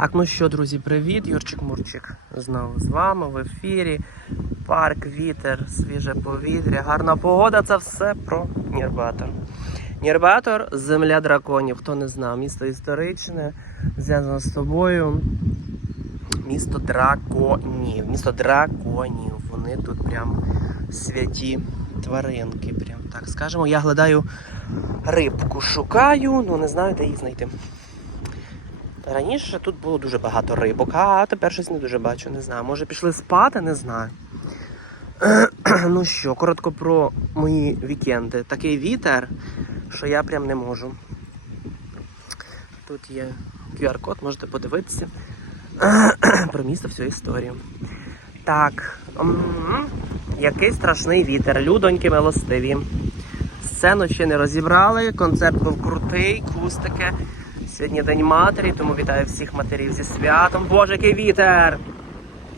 Так, ну що, друзі, привіт, Юрчик Мурчик. Знову з вами в ефірі. Парк, вітер, свіже повітря, гарна погода це все про Нірбатор. Нірбатор земля драконів. Хто не знав, місто історичне, зв'язано з тобою. Місто драконів. Місто драконів. Вони тут прям святі тваринки. Прям так скажемо. Я гладаю рибку, шукаю, ну не знаю, де їх знайти. Раніше тут було дуже багато рибок, а тепер щось не дуже бачу, не знаю. Може пішли спати, не знаю. ну що, коротко про мої вікенди. Такий вітер, що я прям не можу. Тут є QR-код, можете подивитися про місто всю історію. Так, який страшний вітер, людоньки милостиві. Сцену ще не розібрали, концерт був крутий, кустики. Сьогодні День матері, тому вітаю всіх матерів зі святом. Боже, який вітер!